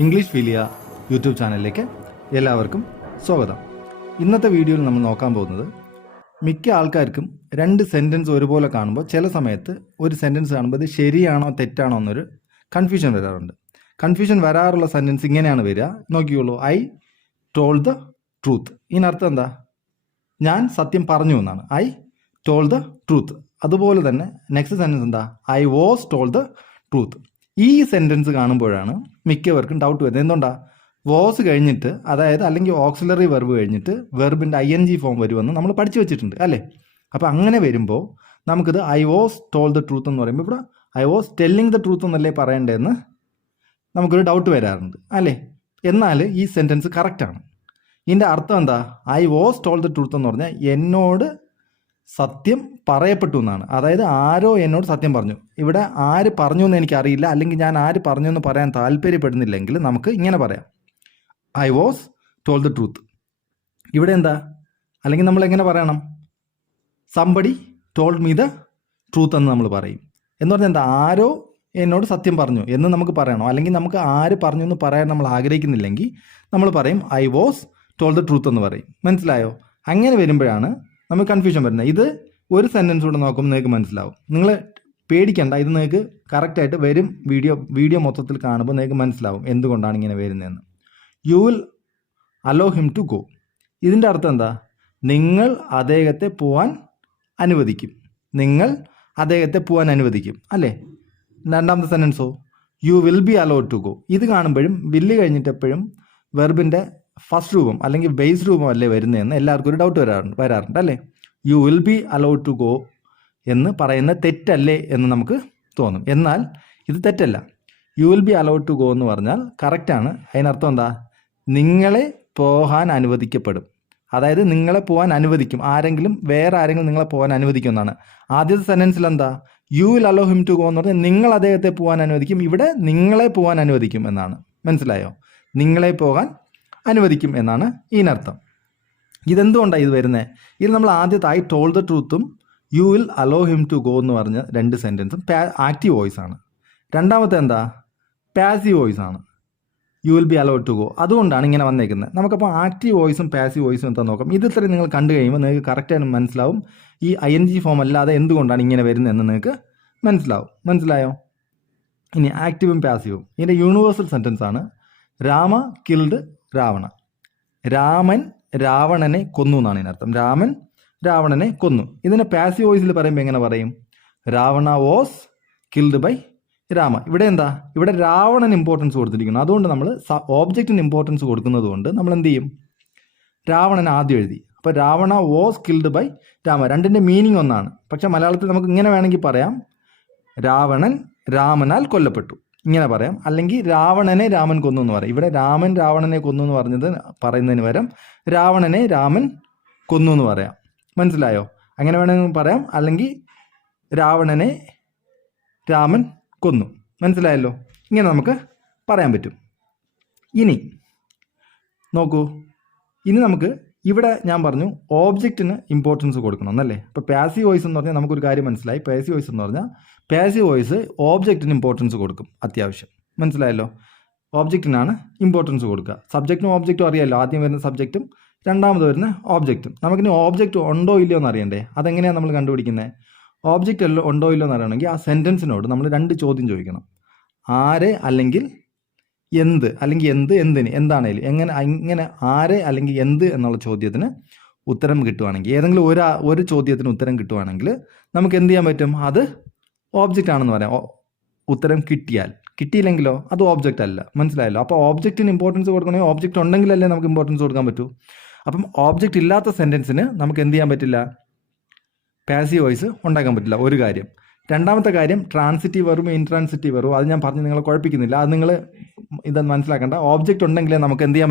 English ഫീലിയ YouTube ചാനലിലേക്ക് എല്ലാവർക്കും സ്വാഗതം. ഇന്നത്തെ വീഡിയോയിൽ നമ്മൾ നോക്കാൻ പോകുന്നത് മിക്ക ആൾക്കാർക്കും രണ്ട് സെൻറ്റൻസ് ഒരുപോലെ കാണുമ്പോൾ ചില സമയത്ത് ഒരു സെൻറ്റൻസ് കാണുമ്പോൾ ഇത് ശരിയാണോ തെറ്റാണോ എന്നൊരു കൺഫ്യൂഷൻ വരാറുണ്ട്. കൺഫ്യൂഷൻ വരാറുള്ള സെൻറ്റൻസ് ഇങ്ങനെയാണ് വരിക. നോക്കിയോളൂ, ഐ ടോൾഡ് ദ ട്രൂത്ത്. ഇതിനർത്ഥം എന്താ? ഞാൻ സത്യം പറഞ്ഞു എന്നാണ്. I told the truth. അതുപോലെ തന്നെ നെക്സ്റ്റ് സെൻറ്റൻസ് എന്താ? I was told the truth. ഈ സെൻറ്റൻസ് കാണുമ്പോഴാണ് മിക്കവർക്കും ഡൗട്ട് വരുന്നത്. എന്തുകൊണ്ടാ? വാസ് കഴിഞ്ഞിട്ട്, അതായത് അല്ലെങ്കിൽ ഓക്സിലറി വെർബ് കഴിഞ്ഞിട്ട് വെർബിൻ്റെ ING ഫോം വരുമെന്ന് നമ്മൾ പഠിച്ചു വെച്ചിട്ടുണ്ട് അല്ലേ? അപ്പോൾ അങ്ങനെ വരുമ്പോൾ നമുക്കിത് I was told the truth എന്ന് പറയുമ്പോൾ ഇവിടെ I was telling the truth എന്നല്ലേ പറയേണ്ടതെന്ന് നമുക്കൊരു ഡൗട്ട് വരാറുണ്ട് അല്ലേ? എന്നാൽ ഈ സെൻറ്റൻസ് കറക്റ്റാണ്. ഇതിൻ്റെ അർത്ഥം എന്താ? I was told the truth എന്ന് പറഞ്ഞാൽ എന്നോട് സത്യം പറയപ്പെട്ടു എന്നാണ്. അതായത് ആരോ എന്നോട് സത്യം പറഞ്ഞു. ഇവിടെ ആര് പറഞ്ഞു എന്ന് എനിക്കറിയില്ല, അല്ലെങ്കിൽ ഞാൻ ആര് പറഞ്ഞു എന്ന് പറയാൻ താല്പര്യപ്പെടുന്നില്ലെങ്കിൽ നമുക്ക് ഇങ്ങനെ പറയാം, I was told the truth. ഇവിടെ എന്താ? അല്ലെങ്കിൽ നമ്മൾ എങ്ങനെ പറയണം? Somebody told me the truth എന്ന് നമ്മൾ പറയും. എന്ന് പറഞ്ഞാൽ എന്താ? ആരോ എന്നോട് സത്യം പറഞ്ഞു എന്ന് നമുക്ക് പറയണോ? അല്ലെങ്കിൽ നമുക്ക് ആര് പറഞ്ഞു എന്ന് പറയാൻ നമ്മൾ ആഗ്രഹിക്കുന്നില്ലെങ്കിൽ നമ്മൾ പറയും I was told the truth എന്ന് പറയും. മനസ്സിലായോ? അങ്ങനെ വരുമ്പോഴാണ് നമുക്ക് കൺഫ്യൂഷൻ വരുന്നത്. ഇത് ഒരു സെൻറ്റൻസ് കൂടെ നോക്കുമ്പോൾ നിങ്ങൾക്ക് മനസ്സിലാവും. നിങ്ങൾ പേടിക്കണ്ട, ഇത് നിങ്ങൾക്ക് കറക്റ്റായിട്ട് വരും. വീഡിയോ മൊത്തത്തിൽ കാണുമ്പോൾ നിങ്ങൾക്ക് മനസ്സിലാവും എന്തുകൊണ്ടാണ് ഇങ്ങനെ വരുന്നതെന്ന്. You will allow him to go. ഇതിൻ്റെ അർത്ഥം എന്താ? നിങ്ങൾ അദ്ദേഹത്തെ പോവാൻ അനുവദിക്കും. നിങ്ങൾ അദ്ദേഹത്തെ പോവാൻ അനുവദിക്കും അല്ലേ? രണ്ടാമത്തെ സെൻറ്റൻസോ you will be allowed to go. ഇത് കാണുമ്പോഴും വില്ല് കഴിഞ്ഞിട്ടെപ്പോഴും വെർബിൻ്റെ ഫസ്റ്റ് രൂപം അല്ലെങ്കിൽ ബേസ് രൂപം അല്ലേ വരുന്നതെന്ന് എല്ലാവർക്കും ഒരു ഡൗട്ട് വരാറുണ്ട് അല്ലേ? You will be allowed to go എന്ന് പറയുന്ന തെറ്റല്ലേ എന്ന് നമുക്ക് തോന്നും. എന്നാൽ ഇത് തെറ്റല്ല. You will be allowed to go എന്ന് പറഞ്ഞാൽ കറക്റ്റാണ്. അതിനർത്ഥം എന്താ? നിങ്ങളെ പോകാൻ അനുവദിക്കപ്പെടും. അതായത് നിങ്ങളെ പോകാൻ അനുവദിക്കും. വേറെ ആരെങ്കിലും നിങ്ങളെ പോകാൻ അനുവദിക്കും എന്നാണ്. ആദ്യത്തെ സെൻറ്റൻസിൽ എന്താ? You will allow him to go എന്ന് പറഞ്ഞാൽ നിങ്ങൾ അദ്ദേഹത്തെ പോകാൻ അനുവദിക്കും. ഇവിടെ നിങ്ങളെ പോകാൻ അനുവദിക്കും എന്നാണ്. മനസ്സിലായോ? നിങ്ങളെ പോകാൻ അനുവദിക്കും എന്നാണ് ഇതിനർത്ഥം. ഇതെന്തുകൊണ്ടാണ് ഇത് വരുന്നത്? ഇത് നമ്മൾ ആദ്യത്തെ ഐ ടോൾഡ് ദ ട്രൂത്തും you will allow him to go എന്ന് പറഞ്ഞ രണ്ട് സെൻറ്റൻസും ആക്റ്റീവ് വോയിസ് ആണ്. രണ്ടാമത്തെ എന്താ? പാസീവ് വോയിസ് ആണ്. You will be allowed to go. അതുകൊണ്ടാണ് ഇങ്ങനെ വന്നേക്കുന്നത്. നമുക്കപ്പോൾ ആക്റ്റീവ് വോയിസും പാസീവ് വോയിസും എന്താ നോക്കാം. ഇത് ഇത്രയും നിങ്ങൾ കണ്ടു കഴിയുമ്പോൾ നിങ്ങൾക്ക് കറക്റ്റായിട്ട് മനസ്സിലാവും ഈ ING ഫോം അല്ലാതെ എന്തുകൊണ്ടാണ് ഇങ്ങനെ വരുന്നതെന്ന് നിങ്ങൾക്ക് മനസ്സിലാവും. മനസ്സിലായോ? ഇനി ആക്റ്റീവും പാസീവും ഇതിൻ്റെ യൂണിവേഴ്സൽ സെൻറ്റൻസ് ആണ്. രാമ കിൽഡ് രാവണ. രാമൻ രാവണനെ കൊന്നു എന്നാണ് ഇതിനർത്ഥം. രാമൻ രാവണനെ കൊന്നു. ഇതിനെ പാസീവ് വോയിസിൽ പറയുമ്പോൾ എങ്ങനെ പറയും? Ravana was killed by Rama. ഇവിടെ എന്താ? ഇവിടെ രാവണന് ഇമ്പോർട്ടൻസ് കൊടുത്തിരിക്കുന്നു. അതുകൊണ്ട് നമ്മൾ ഓബ്ജക്റ്റിന് ഇമ്പോർട്ടൻസ് കൊടുക്കുന്നത് കൊണ്ട് നമ്മൾ എന്ത് ചെയ്യും? രാവണൻ ആദ്യം എഴുതി. അപ്പോൾ Ravana was killed by Rama. രണ്ടിൻ്റെ മീനിങ് ഒന്നാണ്. പക്ഷെ മലയാളത്തിൽ നമുക്ക് ഇങ്ങനെ വേണമെങ്കിൽ പറയാം, രാവണൻ രാമനാൽ കൊല്ലപ്പെട്ടു ഇങ്ങനെ പറയാം. അല്ലെങ്കിൽ രാവണനെ രാമൻ കൊന്നു എന്ന് പറയാം. ഇവിടെ രാമൻ രാവണനെ കൊന്നു എന്ന് പറയുന്നതിന് പകരം രാവണനെ രാമൻ കൊന്നു എന്ന് പറയാം. മനസ്സിലായോ? അങ്ങനെ വേണമെങ്കിൽ പറയാം. അല്ലെങ്കിൽ രാവണനെ രാമൻ കൊന്നു. മനസ്സിലായല്ലോ? ഇങ്ങനെ നമുക്ക് പറയാൻ പറ്റും. ഇനി നോക്കൂ, ഇനി നമുക്ക് ഇവിടെ ഞാൻ പറഞ്ഞു ഓബ്ജക്റ്റിന് ഇമ്പോർട്ടൻസ് കൊടുക്കണം എന്നല്ലേ? ഇപ്പോൾ പാസീവ് വോയിസ് എന്ന് പറഞ്ഞാൽ നമുക്കൊരു കാര്യം മനസ്സിലായി. പാസീവ് വോയിസ് എന്ന് പറഞ്ഞാൽ പാസീവ് വോയിസ് ഓബ്ജക്റ്റിന് ഇമ്പോർട്ടൻസ് കൊടുക്കും അത്യാവശ്യം. മനസ്സിലായല്ലോ? ഓബ്ജക്റ്റിനാണ് ഇമ്പോർട്ടൻസ് കൊടുക്കുക. സബ്ജക്റ്റും ഓബ്ജക്റ്റും അറിയാമല്ലോ. ആദ്യം വരുന്ന സബ്ജക്റ്റും രണ്ടാമത് വരുന്ന ഓബ്ജക്റ്റും. നമുക്കിനി ഓബ്ജക്റ്റ് ഉണ്ടോ ഇല്ലയോ എന്ന് അറിയണ്ടേ? അതെങ്ങനെയാണ് നമ്മൾ കണ്ടുപിടിക്കുന്നത്? ഓബ്ജക്റ്റ് ഉണ്ടോ ഇല്ലയോ എന്ന് അറിയണമെങ്കിൽ ആ സെൻറ്റൻസിനോട് നമ്മൾ രണ്ട് ചോദ്യം ചോദിക്കണം. ആരെ അല്ലെങ്കിൽ എന്ത്, അല്ലെങ്കിൽ എന്തിന്, എന്താണേലും ഇങ്ങനെ ആരെ അല്ലെങ്കിൽ എന്ത് എന്നുള്ള ചോദ്യത്തിന് ഉത്തരം കിട്ടുവാണെങ്കിൽ, ഏതെങ്കിലും ഒരു ചോദ്യത്തിന് ഉത്തരം കിട്ടുവാണെങ്കിൽ നമുക്ക് എന്ത് ചെയ്യാൻ പറ്റും? അത് ഓബ്ജക്റ്റ് ആണെന്ന് പറയാം. ഉത്തരം കിട്ടിയില്ലെങ്കിലോ അത് ഓബ്ജക്റ്റ് അല്ല. മനസ്സിലായല്ലോ? അപ്പോൾ ഓബ്ജക്റ്റിന് ഇമ്പോർട്ടൻസ് കൊടുക്കണമെങ്കിൽ ഓബ്ജക്റ്റ് ഉണ്ടെങ്കിലല്ലേ നമുക്ക് ഇമ്പോർട്ടൻസ് കൊടുക്കാൻ പറ്റൂ. അപ്പം ഓബ്ജക്റ്റ് ഇല്ലാത്ത സെൻറ്റൻസിന് നമുക്ക് എന്ത് ചെയ്യാൻ പറ്റില്ല? പാസീവ് വോയിസ് ഉണ്ടാക്കാൻ പറ്റില്ല. ഒരു കാര്യം. രണ്ടാമത്തെ കാര്യം, ട്രാൻസിറ്റീവ് വെർബും ഇൻട്രാൻസിറ്റീവ് വെർബും അത് ഞാൻ പറഞ്ഞ് നിങ്ങളെ കുഴപ്പിക്കുന്നില്ല. അത് നിങ്ങൾ ഇതൊന്നും മനസ്സിലാക്കേണ്ട. ഓബ്ജക്റ്റ് ഉണ്ടെങ്കിലേ നമുക്ക് എന്ത് ചെയ്യാൻ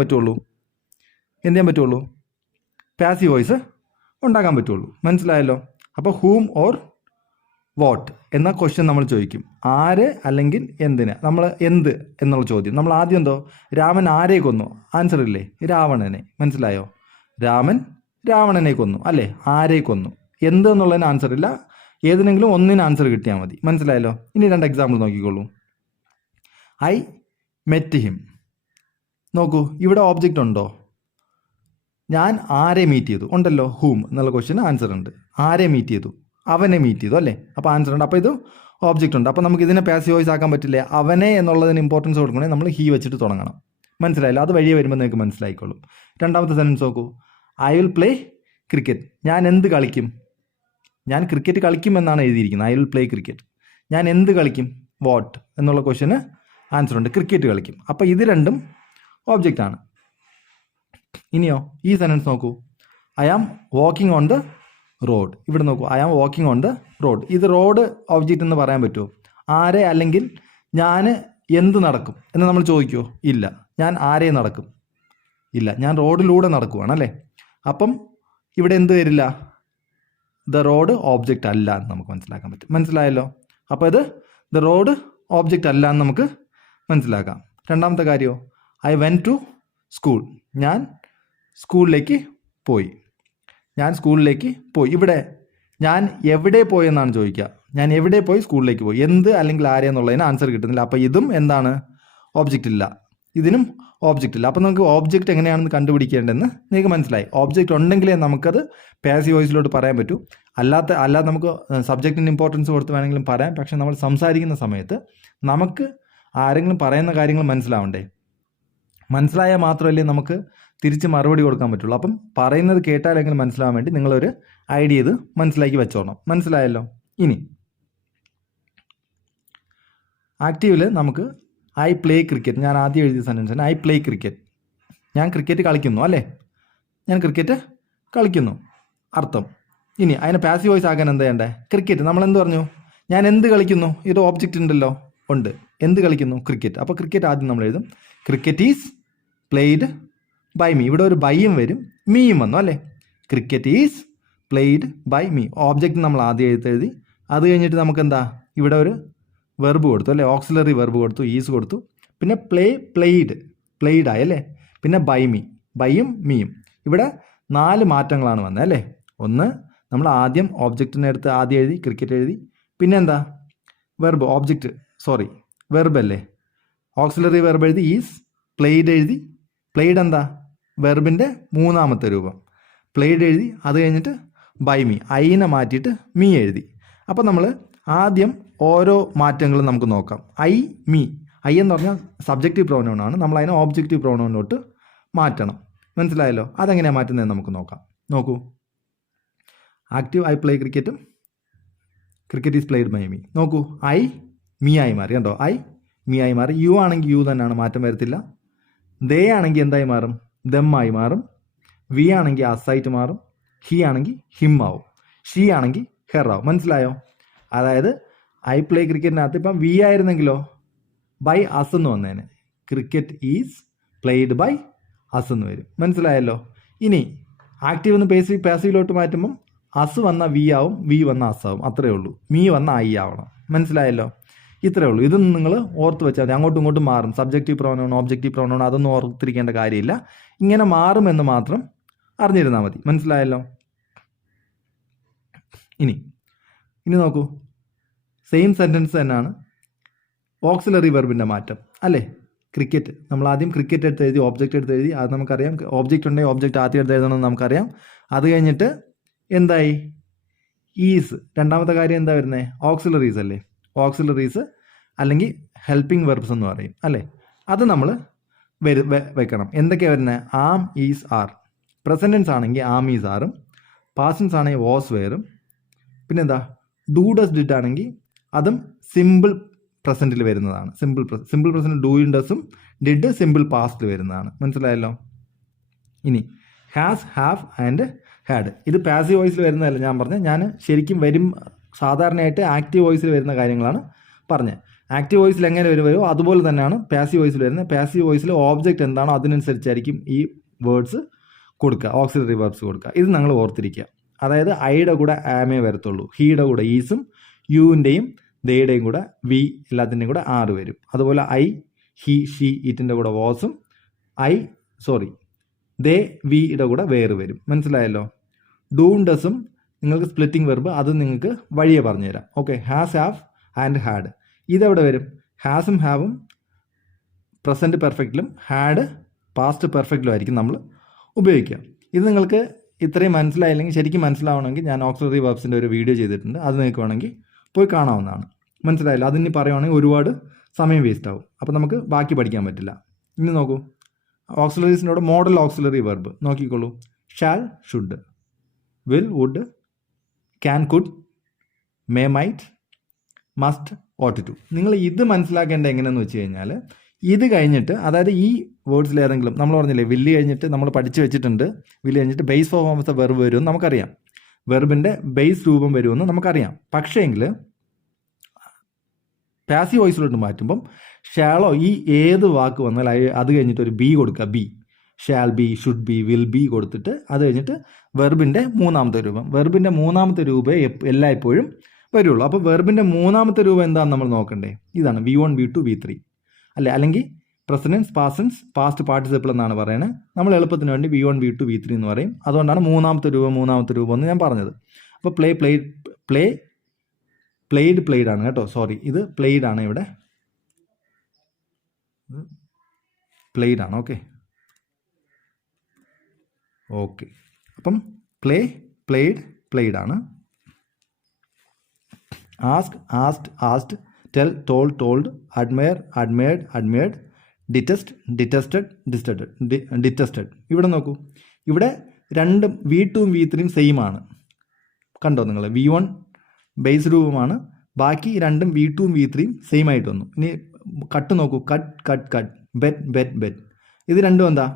പറ്റുള്ളൂ? പാസീവ് വോയിസ് ഉണ്ടാക്കാൻ പറ്റുള്ളൂ. മനസ്സിലായല്ലോ? അപ്പോൾ ഹൂം ഓർ വാട്ട് എന്ന ക്വസ്റ്റ്യൻ നമ്മൾ ചോദിക്കും. ആര് അല്ലെങ്കിൽ എന്തിന്. നമ്മൾ എന്ത് എന്നുള്ള ചോദ്യം നമ്മൾ ആദ്യം എന്തോ രാമൻ ആരെ കൊന്നു? ആൻസർ ഇല്ലേ? രാവണനെ. മനസ്സിലായോ? രാമൻ രാവണനെ കൊന്നു അല്ലേ? ആരെ കൊന്നു? എന്ത് എന്നുള്ളതിന് ആൻസർ ഇല്ല. ഏതിനെങ്കിലും ഒന്നിന് ആൻസർ കിട്ടിയാൽ മതി. മനസ്സിലായല്ലോ? ഇനി രണ്ട് എക്സാമ്പിൾ നോക്കിക്കോളൂ. I met him. നോക്കൂ, ഇവിടെ ഓബ്ജക്റ്റ് ഉണ്ടോ? ഞാൻ ആരെ മീറ്റ് ചെയ്തു? ഉണ്ടല്ലോ, ഹൂം എന്നുള്ള ക്വസ്റ്റ്യന് ആൻസർ ഉണ്ട്. ആരെ മീറ്റ് ചെയ്തു? അവനെ മീറ്റ് ചെയ്തു അല്ലേ? അപ്പോൾ ആൻസർ ഉണ്ട്. അപ്പോൾ ഇത് ഓബ്ജക്റ്റ് ഉണ്ട്. അപ്പോൾ നമുക്ക് ഇതിനെ പാസീവ് വോയിസ് ആക്കാൻ പറ്റില്ലേ? അവനെ എന്നുള്ളതിന് ഇമ്പോർട്ടൻസ് കൊടുക്കണമെങ്കിൽ നമ്മൾ ഹീ വെച്ചിട്ട് തുടങ്ങണം. മനസ്സിലായില്ല? അത് വഴിയെ വരുമ്പോൾ നിങ്ങൾക്ക് മനസ്സിലായിക്കോളും. രണ്ടാമത്തെ സെൻറ്റൻസ് നോക്കൂ. I will play cricket. ഞാൻ എന്ത് കളിക്കും? ഞാൻ ക്രിക്കറ്റ് കളിക്കും എന്നാണ് എഴുതിയിരിക്കുന്നത്. I will play cricket. ഞാൻ എന്ത് കളിക്കും? വാട്ട് എന്നുള്ള ക്വസ്റ്റ്യന് ആൻസർ ഉണ്ട്. ക്രിക്കറ്റ് കളിക്കും. അപ്പോൾ ഇത് രണ്ടും ഓബ്ജക്റ്റ് ആണ്. ഇനിയോ ഈ സെൻറ്റൻസ് നോക്കൂ. I am walking on the road. ഇവിടെ നോക്കൂ, I am walking on the road. ഇത് റോഡ് ഓബ്ജക്റ്റ് എന്ന് പറയാൻ പറ്റുമോ? ആരെ അല്ലെങ്കിൽ ഞാൻ എന്ത് നടക്കും എന്ന് നമ്മൾ ചോദിക്കുമോ? ഇല്ല. ഞാൻ ആരെ നടക്കും? ഇല്ല. ഞാൻ റോഡിലൂടെ നടക്കുവാണ് അല്ലേ? അപ്പം ഇവിടെ എന്ത് വരില്ല? ദ റോഡ് ഓബ്ജക്റ്റ് അല്ല എന്ന് നമുക്ക് മനസ്സിലാക്കാൻ പറ്റും. മനസ്സിലായല്ലോ? അപ്പോൾ ഇത് ദ റോഡ് ഓബ്ജക്റ്റ് അല്ല എന്ന് നമുക്ക് മനസ്സിലാക്കാം. രണ്ടാമത്തെ കാര്യമോ, ഐ വെൻറ്റ് ടു സ്കൂൾ. ഞാൻ സ്കൂളിലേക്ക് പോയി. ഞാൻ സ്കൂളിലേക്ക് പോയി. ഇവിടെ ഞാൻ എവിടെ പോയി എന്നാണ് ചോദിക്കുക. ഞാൻ എവിടെ പോയി? സ്കൂളിലേക്ക് പോയി. എന്ത് അല്ലെങ്കിൽ ആരെ എന്നുള്ളതിന് ആൻസർ കിട്ടുന്നില്ല. അപ്പോൾ ഇതും എന്താണ്? ഓബ്ജക്റ്റ് ഇല്ല. ഇതിനും ഓബ്ജക്റ്റ് ഇല്ല. അപ്പോൾ നമുക്ക് ഓബ്ജക്റ്റ് എങ്ങനെയാണെന്ന് കണ്ടുപിടിക്കേണ്ടതെന്ന് നിങ്ങൾക്ക് മനസ്സിലായി. ഓബ്ജക്റ്റ് ഉണ്ടെങ്കിലേ നമുക്കത് പാസീവ് വോയിസിലോട്ട് പറയാൻ പറ്റൂ. അല്ലാതെ നമുക്ക് സബ്ജക്റ്റിന് ഇമ്പോർട്ടൻസ് കൊടുത്ത് വേണമെങ്കിലും പറയാം. പക്ഷെ നമ്മൾ സംസാരിക്കുന്ന സമയത്ത് നമുക്ക് ആരെങ്കിലും പറയുന്ന കാര്യങ്ങൾ മനസ്സിലാവണ്ടേ? മനസ്സിലായാൽ മാത്രമല്ലേ നമുക്ക് തിരിച്ച് മറുപടി കൊടുക്കാൻ പറ്റുള്ളൂ. അപ്പം പറയുന്നത് കേട്ടാലെങ്കിലും മനസ്സിലാവാൻ വേണ്ടി നിങ്ങളൊരു ഐഡിയ ഇത് മനസ്സിലാക്കി വെച്ചോണം. മനസ്സിലായല്ലോ? ഇനി ആക്റ്റീവിൽ നമുക്ക് ഐ പ്ലേ ക്രിക്കറ്റ്. ഞാൻ ആദ്യം എഴുതിയ സെൻറ്റൻസിന് ഐ പ്ലേ ക്രിക്കറ്റ്. ഞാൻ ക്രിക്കറ്റ് കളിക്കുന്നു അല്ലേ? ഞാൻ ക്രിക്കറ്റ് കളിക്കുന്നു അർത്ഥം. ഇനി അതിനെ പാസീവ് വോയിസ് ആക്കാൻ എന്താ ചെയ്യണ്ടേ? ക്രിക്കറ്റ്. നമ്മൾ എന്ത് പറഞ്ഞു? ഞാൻ എന്ത് കളിക്കുന്നു? ഇത് ഓബ്ജക്റ്റ് ഉണ്ടല്ലോ. ഉണ്ട്. എന്ത് കളിക്കുന്നു? ക്രിക്കറ്റ്. അപ്പോൾ ക്രിക്കറ്റ് ആദ്യം നമ്മൾ എഴുതും. Cricket is played by me. ഇവിടെ ഒരു ബൈയും വരും, മീയും വന്നു അല്ലേ? Cricket is played by me. Object നമ്മൾ ആദ്യം എഴുതി. അത് കഴിഞ്ഞിട്ട് നമുക്ക് എന്താ? ഇവിടെ ഒരു വെർബ് കൊടുത്തു അല്ലേ? ഓക്സിലറി വെർബ് കൊടുത്തു, ഈസ് കൊടുത്തു. പിന്നെ പ്ലേഡ് ആയി അല്ലേ? പിന്നെ ബൈ മീ, ബൈയും മീയും. ഇവിടെ 4 മാറ്റങ്ങളാണ് വന്നത് അല്ലേ? ഒന്ന്, നമ്മൾ ആദ്യം ഓബ്ജക്റ്റിനെ എടുത്ത് ആദ്യം എഴുതി, ക്രിക്കറ്റ് എഴുതി. പിന്നെ എന്താ? വെർബ് അല്ലേ? ഓക്സിലറി വെർബ് എഴുതി, ഈസ്. പ്ലേഡ് എഴുതി. പ്ലേഡ് എന്താ? വെർബിൻ്റെ 3ാമത്തെ രൂപം. പ്ലേഡ് എഴുതി. അത് കഴിഞ്ഞിട്ട് ബൈ മീ, ഐനെ മാറ്റിയിട്ട് മീ എഴുതി. അപ്പോൾ നമ്മൾ ആദ്യം ഓരോ മാറ്റങ്ങളും നമുക്ക് നോക്കാം. മീ. ഐ എന്ന് പറഞ്ഞാൽ സബ്ജക്റ്റീവ് പ്രൊനൗൺ ആണ്. നമ്മൾ അതിനെ ഓബ്ജക്റ്റീവ് പ്രൊനൗണിലോട്ട് മാറ്റണം. മനസ്സിലായല്ലോ? അതെങ്ങനെയാണ് മാറ്റുന്നതെന്ന് നമുക്ക് നോക്കാം. നോക്കൂ, ആക്റ്റീവ് ഐ പ്ലേ ക്രിക്കറ്റും cricket is played by me. നോക്കൂ, മീ ആയി മാറി. കണ്ടോ? മീ ആയി മാറി. യു ആണെങ്കിൽ യു തന്നെയാണ്, മാറ്റം വരത്തില്ല. ദേ ആണെങ്കിൽ എന്തായി മാറും? ദം ആയി മാറും. വി ആണെങ്കിൽ അസായിട്ട് മാറും. ഹി ആണെങ്കിൽ ഹിം ആവും. ഷീ ആണെങ്കിൽ ഹെർ ആവും. മനസ്സിലായോ? അതായത് ഐ പ്ലേ ക്രിക്കറ്റിനകത്ത് ഇപ്പം വി ആയിരുന്നെങ്കിലോ ബൈ അസ് എന്ന് വന്നേനെ. Cricket is played by us എന്ന് വരും. മനസ്സിലായല്ലോ? ഇനി ആക്റ്റീവ് എന്ന് പാസീവിലോട്ട് മാറ്റുമ്പം അസ് വന്ന വി ആവും, വി വന്ന അസ് ആവും. അത്രയേ ഉള്ളൂ. മീ വന്ന ഐ ആവണം. മനസ്സിലായല്ലോ? ഇത്രയേ ഉള്ളൂ. ഇതൊന്നും നിങ്ങൾ ഓർത്ത് വെച്ചാൽ മതി. അങ്ങോട്ടും ഇങ്ങോട്ടും മാറും. സബ്ജക്റ്റീവ് പ്രൊനൗൺ, ഓബ്ജക്റ്റീവ് പ്രൊനൗൺ, അതൊന്നും ഓർത്തിരിക്കേണ്ട കാര്യമില്ല. ഇങ്ങനെ മാറുമെന്ന് മാത്രം അറിഞ്ഞിരുന്നാൽ മതി. മനസ്സിലായല്ലോ? ഇനി നോക്കൂ, സെയിം സെൻറ്റൻസ് തന്നെയാണ്. ഓക്സിലറി വെർബിൻ്റെ മാറ്റം അല്ലേ? ക്രിക്കറ്റ്. നമ്മൾ ആദ്യം ക്രിക്കറ്റ് എടുത്ത് എഴുതി, ഓബ്ജക്റ്റ് എടുത്ത് എഴുതി. അത് നമുക്കറിയാം. ഓബ്ജക്റ്റ് ഉണ്ടെങ്കിൽ ഓബ്ജക്റ്റ് ആദ്യം എടുത്ത് എഴുതണമെന്ന് നമുക്കറിയാം. അത് കഴിഞ്ഞിട്ട് എന്തായി? ഈസ്. രണ്ടാമത്തെ കാര്യം എന്താ വരുന്നത്? ഓക്സിലറീസ് അല്ലേ? ഓക്സിലറീസ് അല്ലെങ്കിൽ ഹെൽപ്പിംഗ് വെർബ്സ് എന്ന് പറയും അല്ലേ? അത് നമ്മൾ വെക്കണം. എന്തൊക്കെയാണ് വരുന്നത്? ആം, ഈസ്, ആർ. പ്രസൻറ്റൻസ് ആണെങ്കിൽ ആം, ഈസ്, ആറും. പാസ്റ്റൻസ് ആണെങ്കിൽ വാസ്, വേറും. പിന്നെന്താ? ഡു, ഡസ്, ഡിഡ് ആണെങ്കിൽ അതും സിമ്പിൾ പ്രസൻറ്റിൽ വരുന്നതാണ്. സിമ്പിൾ പ്രസൻറ്റ് ഡൂയും ഡസും, ഡിഡ് സിമ്പിൾ പാസ്റ്റിൽ വരുന്നതാണ്. മനസ്സിലായല്ലോ? ഇനി ഹാസ്, ഹാവ് ആൻഡ് ഹാഡ്. ഇത് പാസീവ് വോയിസിൽ വരുന്നതല്ല ഞാൻ പറഞ്ഞത്. ഞാൻ ശരിക്കും സാധാരണയായിട്ട് ആക്റ്റീവ് വോയിസിൽ വരുന്ന കാര്യങ്ങളാണ് പറഞ്ഞത്. ആക്റ്റീവ് വോയിസിൽ എങ്ങനെ വരുമോ അതുപോലെ തന്നെയാണ് പാസീവ് വോയിസിൽ വരുന്നത്. പാസീവ് വോയിസിൽ ഓബ്ജക്റ്റ് എന്താണോ അതിനനുസരിച്ചായിരിക്കും ഈ വേർഡ്സ് കൊടുക്കുക, ഓക്സിലറി വെർബ്സ് കൊടുക്കുക. ഇത് നിങ്ങൾ ഓർത്തിരിക്കുക. അതായത് ഐയുടെ കൂടെ ആമേ വരത്തുള്ളൂ, ഹീയുടെ കൂടെ ഈസും, യുവിൻ്റെയും ദേയുടെയും കൂടെ വി, എല്ലാത്തിൻ്റെയും കൂടെ ആറ് വരും. അതുപോലെ ഐ, ഹി, ഷീ, ഇറ്റിൻ്റെ കൂടെ വാസും, ദേ, വിയുടെ കൂടെ വേറ് വരും. മനസ്സിലായല്ലോ? ഡൂൺ, ഡസും നിങ്ങൾക്ക് സ്പ്ലിറ്റിംഗ് വെർബ്, അത് നിങ്ങൾക്ക് വഴിയെ പറഞ്ഞുതരാം. Okay. Has, have and had. ഇതെവിടെ വരും? ഹാസും ഹാവും പ്രസൻറ്റ് പെർഫെക്റ്റിലും ഹാഡ് പാസ്റ്റ് പെർഫെക്റ്റിലും ആയിരിക്കും നമ്മൾ ഉപയോഗിക്കുക. ഇത് നിങ്ങൾക്ക് ഇത്രയും മനസ്സിലായില്ലെങ്കിൽ ശരിക്കും മനസ്സിലാവണമെങ്കിൽ ഞാൻ ഓക്സിലറി വെർബ്സിൻ്റെ ഒരു വീഡിയോ ചെയ്തിട്ടുണ്ട്. അത് നിങ്ങൾക്ക് വേണമെങ്കിൽ പോയി കാണാവുന്നതാണ്. മനസ്സിലായില്ല? അതിന് പറയുവാണെങ്കിൽ ഒരുപാട് സമയം വേസ്റ്റ് ആവും. അപ്പോൾ നമുക്ക് ബാക്കി പഠിക്കാൻ പറ്റില്ല. ഇനി നോക്കൂ, ഓക്സിലറീസിനോട് മോഡൽ ഓക്സിലറി വെർബ് നോക്കിക്കോളൂ. Shall, should, will, would, can, could, may, might, must, ought to. നിങ്ങൾ ഇത് മനസ്സിലാക്കേണ്ട എങ്ങനെയെന്ന് വെച്ച് കഴിഞ്ഞാൽ ഇത് കഴിഞ്ഞിട്ട്, അതായത് ഈ വേർഡ്സിൽ ഏതെങ്കിലും നമ്മൾ പറഞ്ഞില്ലേ വില്ല് കഴിഞ്ഞിട്ട് നമ്മൾ പഠിച്ചു വെച്ചിട്ടുണ്ട്, വില്ല് കഴിഞ്ഞിട്ട് base form of the verb വരുമെന്ന് നമുക്കറിയാം, വെർബിൻ്റെ ബേസ് രൂപം വരുമെന്ന് നമുക്കറിയാം. പക്ഷേങ്കിൽ പാസീവ് വോയിസിലോട്ട് മാറ്റുമ്പം ഷാളോ ഈ ഏത് വാക്ക് വന്നാൽ അത് കഴിഞ്ഞിട്ട് ഒരു ബി കൊടുക്കുക. B, shall be, should be, will be കൊടുത്തിട്ട് അത് കഴിഞ്ഞിട്ട് വെർബിൻ്റെ മൂന്നാമത്തെ രൂപം. വെർബിൻ്റെ മൂന്നാമത്തെ രൂപം എല്ലായ്പ്പോഴും വരുള്ളൂ. അപ്പോൾ വെർബിൻ്റെ മൂന്നാമത്തെ രൂപം എന്താണെന്ന് നമ്മൾ നോക്കണ്ടേ? ഇതാണ് V1, V2, V3 അല്ലേ? അല്ലെങ്കിൽ പ്രസൻസ്, പാസ്റ്റൻസ്, പാസ്റ്റ് പാർട്ടിസിപ്പിൾ എന്നാണ് പറയുന്നത്. നമ്മൾ എളുപ്പത്തിന് വേണ്ടി V1, V2, V3 എന്ന് പറയും. അതുകൊണ്ടാണ് മൂന്നാമത്തെ രൂപം എന്ന് ഞാൻ പറഞ്ഞത്. അപ്പോൾ പ്ലേഡ് ആണ് കേട്ടോ. സോറി, ഇത് പ്ലേഡ് ആണ്. ഇവിടെ പ്ലേഡ് ആണ്. ഓക്കെ. അപ്പം പ്ലേഡ് ആണ്. Ask, asked, asked, tell, told, told, admire, admired, detested. ഇവിടെ നോക്കൂ, ഇവിടെ രണ്ടും V2 V3 സെയിം ആണ്. കണ്ടോ നിങ്ങൾ? V1 ബേസ് രൂപമാണ്, ബാക്കി രണ്ടും V2 V3 സെയിം ആയിട്ട് വന്നു. ഇനി കട്ട് നോക്കൂ, കട്ട്, ബെറ്റ്. ഇത് രണ്ടും എന്താ?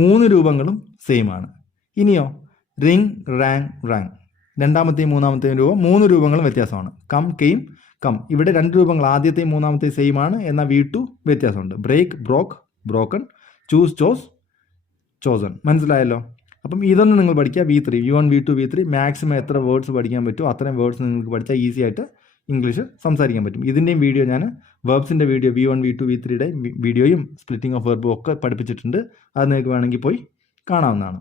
3 രൂപങ്ങളും സെയിം ആണ്. ഇനിയോ റിംഗ്, റാങ്. രണ്ടാമത്തെയും മൂന്നാമത്തെയും രൂപം 3 രൂപങ്ങളും വ്യത്യാസമാണ്. Come, came, come. ഇവിടെ 2 രൂപങ്ങൾ ആദ്യത്തെയും മൂന്നാമത്തെയും സെയിം ആണ്, എന്നാൽ V2 വ്യത്യാസമുണ്ട്. Break, broken, choose, chosen. മനസ്സിലായല്ലോ? അപ്പം ഇതൊന്നും നിങ്ങൾ പഠിക്കുക. V1, V2, V3 മാക്സിമം എത്ര വേർഡ്സ് പഠിക്കാൻ പറ്റുമോ അത്രയും വേർഡ്സ് നിങ്ങൾക്ക് പഠിച്ചാൽ ഈസി ആയിട്ട് ഇംഗ്ലീഷ് സംസാരിക്കാൻ പറ്റും. ഇതിൻ്റെയും വീഡിയോ ഞാൻ വെർബ്സിൻ്റെ വീഡിയോ V1, V2, V3യുടെ വീഡിയോയും സ്പ്ലിറ്റിംഗ് ഓഫ് വെർബും ഒക്കെ പഠിപ്പിച്ചിട്ടുണ്ട്. അത് നിങ്ങൾക്ക് വേണമെങ്കിൽ പോയി കാണാവുന്നതാണ്.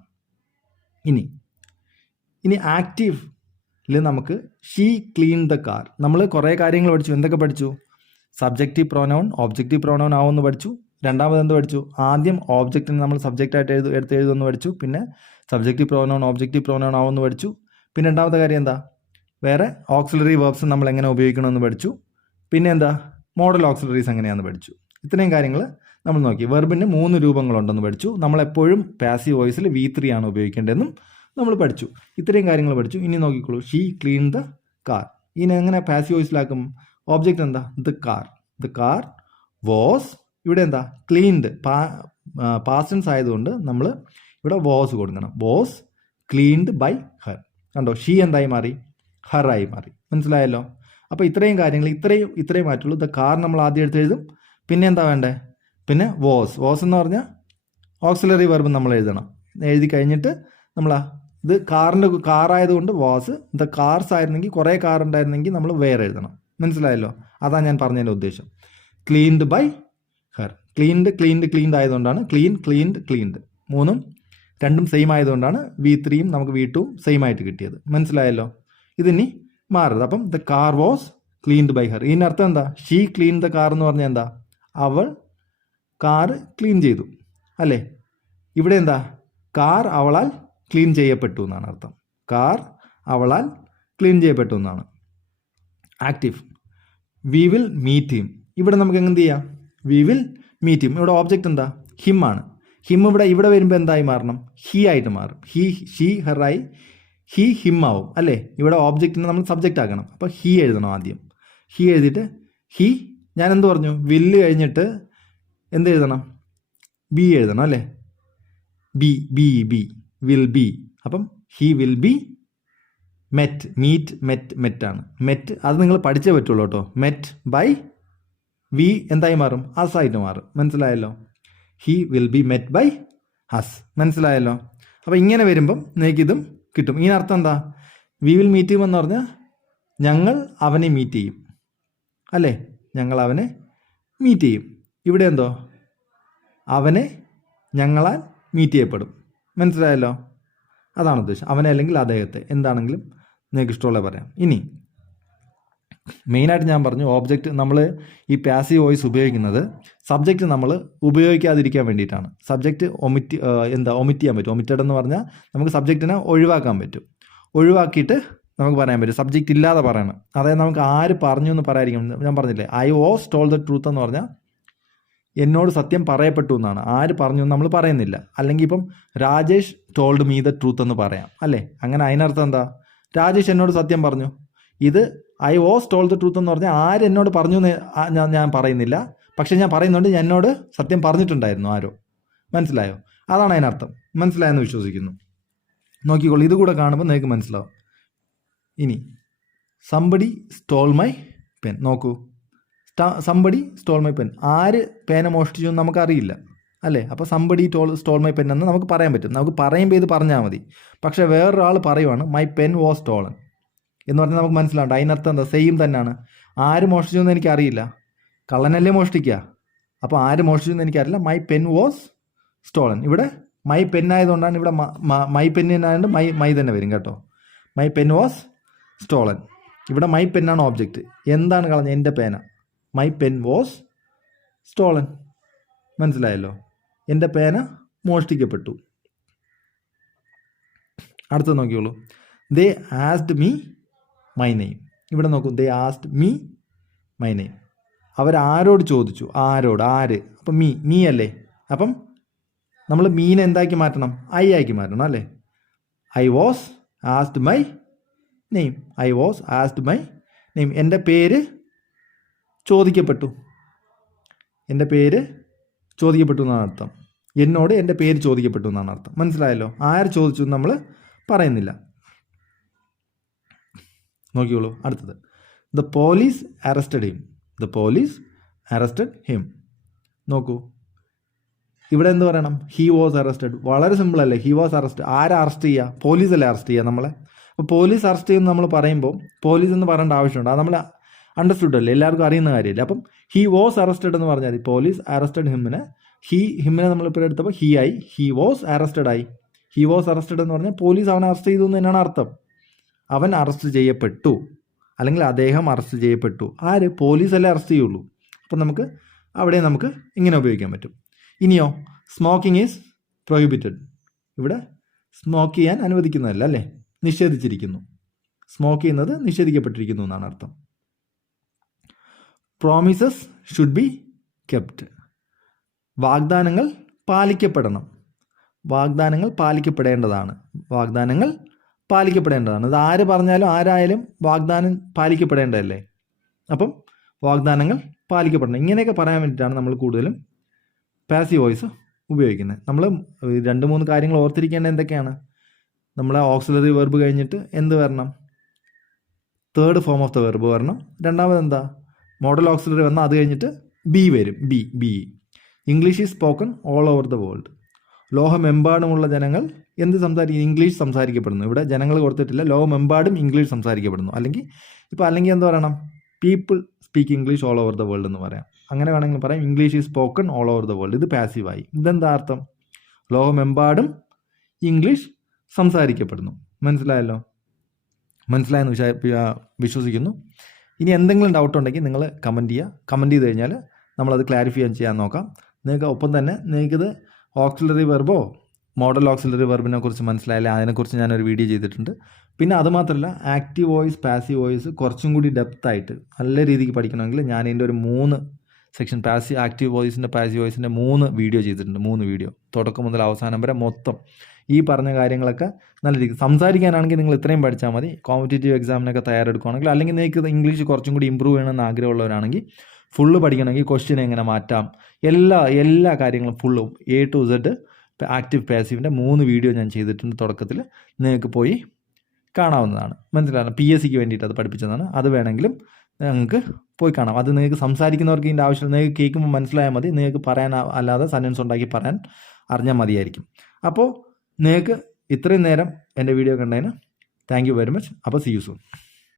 ഇനി ആക്റ്റീവിൽ നമുക്ക് ഷീ ക്ലീൻ ദ കാർ. നമ്മൾ കുറേ കാര്യങ്ങൾ പഠിച്ചു. എന്തൊക്കെ പഠിച്ചു? സബ്ജക്റ്റീവ് പ്രോനൗൺ, ഒബ്ജക്റ്റീവ് പ്രോനൗൺ ആവുമെന്ന് പഠിച്ചു. രണ്ടാമത് എന്ത് പഠിച്ചു? ആദ്യം ഓബ്ജക്റ്റിന് നമ്മൾ സബ്ജക്റ്റായിട്ട് എടുത്ത് എഴുതുമെന്ന് പഠിച്ചു. പിന്നെ സബ്ജക്റ്റീവ് പ്രോനൗൺ, ഒബ്ജക്റ്റീവ് പ്രോനൗൺ ആവുമെന്ന് പഠിച്ചു. പിന്നെ രണ്ടാമത്തെ കാര്യം എന്താ? വേറെ ഓക്സിലറി വെർബ്സ് നമ്മൾ എങ്ങനെ ഉപയോഗിക്കണമെന്ന് പഠിച്ചു. പിന്നെ എന്താ? മോഡൽ ഓക്സിലറീസ് എങ്ങനെയാണെന്ന് പഠിച്ചു. ഇത്രയും കാര്യങ്ങൾ നമ്മൾ നോക്കി. വെർബിന് 3 രൂപങ്ങളുണ്ടെന്ന് പഠിച്ചു. നമ്മളെപ്പോഴും പാസീവ് വോയിസിൽ V3 ആണ് ഉപയോഗിക്കേണ്ടതെന്നും നമ്മൾ പഠിച്ചു. ഇത്രയും കാര്യങ്ങൾ പഠിച്ചു. ഇനി നോക്കിക്കോളൂ, ഷീ ക്ലീൻ ദ കാർ. ഇനി എങ്ങനെ പാസീവ് വോയിസിലാക്കും? ഓബ്ജക്റ്റ് എന്താ? The car was. ഇവിടെ എന്താ? ക്ലീൻഡ്. പാസ്റ്റൻസ് ആയതുകൊണ്ട് നമ്മൾ ഇവിടെ വാസ് കൊടുക്കണം. Was cleaned by her. കണ്ടോ? ഷീ എന്തായി മാറി? ഹറായി മാറി. മനസ്സിലായല്ലോ? അപ്പോൾ ഇത്രയും കാര്യങ്ങൾ ഇത്രയും മാറ്റുള്ളൂ. ദ കാർ നമ്മൾ ആദ്യം എടുത്ത് എഴുതും. പിന്നെ എന്താ വേണ്ടേ? പിന്നെ വാസ് എന്ന് പറഞ്ഞാൽ ഓക്സിലറി വെർബ് നമ്മൾ എഴുതണം. എഴുതി കഴിഞ്ഞിട്ട് നമ്മൾ ഇത് കാറായതുകൊണ്ട് വാസ്. ദ കാർസ് ആയിരുന്നെങ്കിൽ കുറേ കാർ ഉണ്ടായിരുന്നെങ്കിൽ നമ്മൾ വേറെ എഴുതണം. മനസ്സിലായല്ലോ? അതാണ് ഞാൻ പറഞ്ഞതിൻ്റെ ഉദ്ദേശം. Cleaned by her. ക്ലീൻഡ് ആയതുകൊണ്ടാണ് ക്ലീൻഡ്. രണ്ടും സെയിം ആയതുകൊണ്ടാണ് V3യും നമുക്ക് V2വും സെയിം ആയിട്ട് കിട്ടിയത്. മനസ്സിലായല്ലോ? ഇതിനി മാറരുത്. അപ്പം the car was cleaned by her. ഇതിനർത്ഥം എന്താ? ഷീ ക്ലീൻ ദ കാർ എന്ന് പറഞ്ഞാൽ എന്താ? അവൾ കാർ ക്ലീൻ ചെയ്തു അല്ലേ? ഇവിടെ എന്താ? കാർ അവളാൽ ക്ലീൻ ചെയ്യപ്പെട്ടു എന്നാണ് അർത്ഥം. കാർ അവളാൽ ക്ലീൻ ചെയ്യപ്പെട്ടു എന്നാണ്. Active. We will meet him. ഇവിടെ നമുക്ക് എന്ത് ചെയ്യാം? We will meet him. ഇവിടെ ഓബ്ജക്റ്റ് എന്താ? ഹിം ആണ്. ഹിം ഇവിടെ വരുമ്പോൾ എന്തായി മാറണം? ഹി ആയിട്ട് മാറും. ഷീ ഹെറായി ഹിം ആവും അല്ലേ? ഇവിടെ ഓബ്ജക്റ്റിനെ നമ്മൾ സബ്ജക്റ്റ് ആക്കണം. അപ്പോൾ ഹി എഴുതണം ആദ്യം. ഹി എഴുതിയിട്ട് ഞാൻ എന്ത് പറഞ്ഞു? വില്ല് കഴിഞ്ഞിട്ട് എന്ത് എഴുതണം? ബി എഴുതണം അല്ലേ? B will be. അപ്പം ഹി വിൽ ബി മെറ്റ് ആണ്. മെറ്റ് അത് നിങ്ങൾ പഠിച്ചേ പറ്റുള്ളൂ കേട്ടോ. മെറ്റ് ബൈ വി എന്തായി മാറും? അസ് ആയിട്ട് മാറും. മനസ്സിലായല്ലോ? He will be met by us. മനസ്സിലായല്ലോ? അപ്പോൾ ഇങ്ങനെ വരുമ്പം നിങ്ങൾക്കിതും കിട്ടും. ഇതിനർത്ഥം എന്താ? വി വിൽ മീറ്റ് ചെയ്യും എന്ന് പറഞ്ഞാൽ ഞങ്ങൾ അവനെ മീറ്റ് ചെയ്യും അല്ലേ? ഞങ്ങൾ അവനെ മീറ്റ് ചെയ്യും. ഇവിടെ എന്തോ? അവനെ ഞങ്ങളാൽ മീറ്റ് ചെയ്യപ്പെടും. മനസ്സിലായല്ലോ? അതാണ് ഉദ്ദേശം. അവനെ അല്ലെങ്കിൽ അദ്ദേഹത്തെ എന്താണെങ്കിലും നിങ്ങൾക്ക് ഇഷ്ടമുള്ള പറയാം. ഇനി മെയിനായിട്ട് ഞാൻ പറഞ്ഞു ഓബ്ജക്റ്റ് നമ്മൾ ഈ പാസീവ് വോയിസ് ഉപയോഗിക്കുന്നത് സബ്ജക്റ്റ് നമ്മൾ ഉപയോഗിക്കാതിരിക്കാൻ വേണ്ടിയിട്ടാണ്. സബ്ജക്റ്റ് ഒമിറ്റ് ചെയ്യാൻ പറ്റും. ഒമിറ്റഡ് എന്ന് പറഞ്ഞാൽ നമുക്ക് സബ്ജക്റ്റിനെ ഒഴിവാക്കാൻ പറ്റും. ഒഴിവാക്കിയിട്ട് നമുക്ക് പറയാൻ പറ്റും. സബ്ജക്റ്റ് ഇല്ലാതെ പറയണം. അതായത് നമുക്ക് ആര് പറഞ്ഞു എന്ന് പറയാതിരിക്കണം. ഞാൻ പറഞ്ഞില്ലേ, I was told the truth എന്ന് പറഞ്ഞാൽ എന്നോട് സത്യം പറയപ്പെട്ടു എന്നാണ്. ആര് പറഞ്ഞു എന്ന് നമ്മൾ പറയുന്നില്ല. അല്ലെങ്കിൽ ഇപ്പം Rajesh told me the truth എന്ന് പറയാം അല്ലേ. അങ്ങനെ അതിനർത്ഥം എന്താ? രാജേഷ് എന്നോട് സത്യം പറഞ്ഞു. ഇത് I was told the truth എന്ന് പറഞ്ഞാൽ ആര് എന്നോട് പറഞ്ഞു എന്ന് ഞാൻ പറയുന്നില്ല. പക്ഷെ ഞാൻ പറയുന്നുണ്ട് എന്നോട് സത്യം പറഞ്ഞിട്ടുണ്ടായിരുന്നു ആരോ. മനസ്സിലായോ? അതാണ് അതിനർത്ഥം. മനസ്സിലായെന്ന് വിശ്വസിക്കുന്നു. നോക്കിക്കോളൂ, ഇത് കൂടെ കാണുമ്പോൾ നിങ്ങൾക്ക് മനസ്സിലാവും. ഇനി സംബഡി സ്റ്റോൾ മൈ പെൻ. നോക്കൂ, സംബഡി സ്റ്റോൾ മൈ പെൻ. ആര് പേന മോഷ്ടിച്ചു എന്ന് നമുക്കറിയില്ല അല്ലേ. അപ്പോൾ സംബഡി സ്റ്റോൾ മൈ പെൻ എന്ന് നമുക്ക് പറയാൻ പറ്റും. നമുക്ക് പറയുമ്പോൾ ഇത് പറഞ്ഞാൽ മതി. പക്ഷേ വേറൊരാൾ പറയുവാണ് മൈ പെൻ വാസ് സ്റ്റോളൻ എന്ന് പറഞ്ഞാൽ നമുക്ക് മനസ്സിലാവുണ്ട്. അതിനർത്ഥം എന്താ? സെയിം തന്നെയാണ്. ആര് മോഷ്ടിച്ചു എന്ന് എനിക്കറിയില്ല. കള്ളനല്ലേ മോഷ്ടിക്കുക. അപ്പോൾ ആര് മോഷ്ടിച്ചു എന്ന് എനിക്കറിയില്ല. My pen was stolen. ഇവിടെ മൈ പെൻ ആയതുകൊണ്ടാണ് ഇവിടെ മൈ പെന്നിനായതുകൊണ്ട് മൈ തന്നെ വരും കേട്ടോ. My pen was stolen. ഇവിടെ മൈ പെന്നാണ് ഓബ്ജക്റ്റ്. എന്താണ് കളഞ്ഞത്? എൻ്റെ പേന. My pen was stolen. മനസ്സിലായല്ലോ? എൻ്റെ പേന മോഷ്ടിക്കപ്പെട്ടു. അടുത്തത് നോക്കിയോളൂ. ദേ ആസ്ഡ് മീ മൈ നെയിം. ഇവിടെ നോക്കൂ, ദേ ആസ്ഡ് മീ മൈ നെയിം. അവരാരോട് ചോദിച്ചു? ആര്? അപ്പം മീ അല്ലേ. അപ്പം നമ്മൾ മീനെ എന്താക്കി മാറ്റണം? ഐ ആക്കി മാറ്റണം അല്ലേ. I was ആസ്ഡ് my name. I was ആസ്ഡ് my name. എൻ്റെ പേര് ചോദിക്കപ്പെട്ടു. എൻ്റെ പേര് ചോദിക്കപ്പെട്ടു എന്നാണ് അർത്ഥം. എന്നോട് എൻ്റെ പേര് ചോദിക്കപ്പെട്ടു എന്നാണ് അർത്ഥം. മനസ്സിലായല്ലോ? ആര് ചോദിച്ചു എന്ന് നമ്മൾ പറയുന്നില്ല. നോക്കിയോളൂ അടുത്തത്. The police arrested him. The police arrested him. നോക്കൂ, ഇവിടെ എന്ത് പറയണം? He was arrested. വളരെ സിമ്പിൾ അല്ലേ. He was arrest. ആരാ അറസ്റ്റ് ചെയ്യുക? പോലീസല്ലേ അറസ്റ്റ് ചെയ്യുക നമ്മളെ. അപ്പോൾ പോലീസ് അറസ്റ്റ് ചെയ്യുമെന്ന് നമ്മൾ പറയുമ്പോൾ പോലീസ് എന്ന് പറയേണ്ട ആവശ്യമുണ്ട്. അത് നമ്മൾ അണ്ടർസ്റ്റുഡ് അല്ലേ, എല്ലാവർക്കും അറിയുന്ന കാര്യമില്ല. അപ്പം ഹി വാസ് അറസ്റ്റഡ് എന്ന് പറഞ്ഞാൽ പോലീസ് അറസ്റ്റഡ് ഹിമ്മിനെ നമ്മളിപ്പോൾ എടുത്തപ്പോൾ ഹി ആയി. ഹി വാസ് അറസ്റ്റഡ് ആയി. ഹി വാസ് അറസ്റ്റഡ് എന്ന് പറഞ്ഞാൽ പോലീസ് അവനെ അറസ്റ്റ് ചെയ്തു എന്ന് തന്നെയാണ് അർത്ഥം. അവൻ അറസ്റ്റ് ചെയ്യപ്പെട്ടു, അല്ലെങ്കിൽ അദ്ദേഹം അറസ്റ്റ് ചെയ്യപ്പെട്ടു. ആര്? പോലീസല്ലേ അറസ്റ്റ് ചെയ്യുള്ളൂ. അപ്പം നമുക്ക് അവിടെ നമുക്ക് ഇങ്ങനെ ഉപയോഗിക്കാൻ പറ്റും. ഇനിയോ, സ്മോക്കിംഗ് ഈസ് പ്രൊഹിബിറ്റഡ്. ഇവിടെ സ്മോക്ക് ചെയ്യാൻ അനുവദിക്കുന്നതല്ല അല്ലേ, നിഷേധിച്ചിരിക്കുന്നു. സ്മോക്ക് ചെയ്യുന്നത് നിഷേധിക്കപ്പെട്ടിരിക്കുന്നു എന്നാണ് അർത്ഥം. Promises should be kept. വാഗ്ദാനങ്ങൾ പാലിക്കപ്പെടണം. വാഗ്ദാനങ്ങൾ പാലിക്കപ്പെടേണ്ടതാണ്. വാഗ്ദാനങ്ങൾ പാലിക്കപ്പെടേണ്ടതാണ്. ഇത് ആര് പറഞ്ഞാലും ആരായാലും വാഗ്ദാനം പാലിക്കപ്പെടേണ്ടതല്ലേ. അപ്പം വാഗ്ദാനങ്ങൾ പാലിക്കപ്പെടണം. ഇങ്ങനെയൊക്കെ പറയാൻ വേണ്ടിയിട്ടാണ് നമ്മൾ കൂടുതലും പാസീവ് വോയിസ് ഉപയോഗിക്കുന്നത്. നമ്മൾ 2-3 കാര്യങ്ങൾ ഓർത്തിരിക്കേണ്ടത് എന്തൊക്കെയാണ്? നമ്മളെ ഓക്സിലറി വെർബ് കഴിഞ്ഞിട്ട് എന്ത് വരണം? Third form of the verb വരണം. രണ്ടാമത് എന്താ? മോഡൽ ഓക്സിലറി വന്നാൽ അത് കഴിഞ്ഞിട്ട് ബി വരും. B. English is spoken all over the world. ലോകമെമ്പാടുമുള്ള ജനങ്ങൾ ഇംഗ്ലീഷ് സംസാരിക്കപ്പെടുന്നു. ഇവിടെ ജനങ്ങൾ കൊടുത്തിട്ടില്ല. ലോകമെമ്പാടും ഇംഗ്ലീഷ് സംസാരിക്കപ്പെടുന്നു. അല്ലെങ്കിൽ എന്താ പറയണം? People speak English all over the world എന്ന് പറയാം. അങ്ങനെ വേണമെങ്കിൽ പറയാം English is spoken all over the world. ഇത് പാസീവായി. ഇതെന്താ അർത്ഥം? ലോകമെമ്പാടും ഇംഗ്ലീഷ് സംസാരിക്കപ്പെടുന്നു. മനസ്സിലായെന്ന് വിശ്വസിക്കുന്നു. ഇനി എന്തെങ്കിലും ഡൗട്ട് ഉണ്ടെങ്കിൽ നിങ്ങൾ കമൻറ്റ് ചെയ്യുക. കമൻറ്റ് ചെയ്ത് കഴിഞ്ഞാൽ നമ്മളത് ക്ലാരിഫൈ ചെയ്യാൻ നോക്കാം. നിങ്ങൾക്ക് ഒപ്പം തന്നെ നിങ്ങൾക്കിത് ഓക്സിലറി വെർബോ മോഡൽ ഓക്സിലറി വെർബിനെ കുറിച്ച് മനസ്സിലായാലേ അതിനെക്കുറിച്ച് ഞാനൊരു വീഡിയോ ചെയ്തിട്ടുണ്ട്. പിന്നെ അതുമാത്രമല്ല ആക്റ്റീവ് വോയിസ് പാസീവ് വോയിസ് കുറച്ചും കൂടി ഡെപ്തായിട്ട് നല്ല രീതിക്ക് പഠിക്കണമെങ്കിൽ ഞാൻ ഇതിൻ്റെ ഒരു 3 സെക്ഷൻ ആക്റ്റീവ് വോയിസിൻ്റെ പാസീവ് വോയിസിൻ്റെ 3 വീഡിയോ ചെയ്തിട്ടുണ്ട്. 3 വീഡിയോ തുടക്കം മുതൽ അവസാനം വരെ മൊത്തം ഈ പറഞ്ഞ കാര്യങ്ങളൊക്കെ നല്ല രീതിക്ക് സംസാരിക്കാനാണെങ്കിൽ നിങ്ങൾ ഇത്രയും പഠിച്ചാൽ മതി. കോമ്പറ്റേറ്റീവ് എക്സാമിനൊക്കെ തയ്യാറെടുക്കുകയാണെങ്കിൽ, അല്ലെങ്കിൽ നിങ്ങൾക്ക് ഇംഗ്ലീഷ് കുറച്ചും കൂടി ഇമ്പ്രൂവ് ചെയ്യണമെന്ന് ആഗ്രഹമുള്ളവരാണെങ്കിൽ ഫുള്ള് പഠിക്കണമെങ്കിൽ ക്വസ്റ്റ്യൻ എങ്ങനെ മാറ്റാം, എല്ലാ കാര്യങ്ങളും ഫുള്ളും A to Z ആക്റ്റീവ് പാസീവിൻ്റെ 3 വീഡിയോ ഞാൻ ചെയ്തിട്ടുണ്ട്. തുടക്കത്തിൽ നിങ്ങൾക്ക് പോയി കാണാവുന്നതാണ്. മനസ്സിലാണ്. PSCക്ക് വേണ്ടിയിട്ട് അത് പഠിപ്പിച്ചതാണ്. അത് വേണമെങ്കിലും നിങ്ങൾക്ക് പോയി കാണാം. അത് നിങ്ങൾക്ക് സംസാരിക്കുന്നവർക്ക് ഇതിൻ്റെ ആവശ്യം നിങ്ങൾക്ക് കേൾക്കുമ്പോൾ മനസ്സിലായാൽ മതി. നിങ്ങൾക്ക് പറയാൻ അല്ലാതെ സെൻറ്റൻസ് ഉണ്ടാക്കി പറയാൻ അറിഞ്ഞാൽ മതിയായിരിക്കും. അപ്പോൾ നിങ്ങൾക്ക് ഇത്രയും നേരം എൻ്റെ വീഡിയോ കണ്ടതിന് താങ്ക് യു വെരി മച്ച്. അപ്പോൾ സീ യു സൂൺ.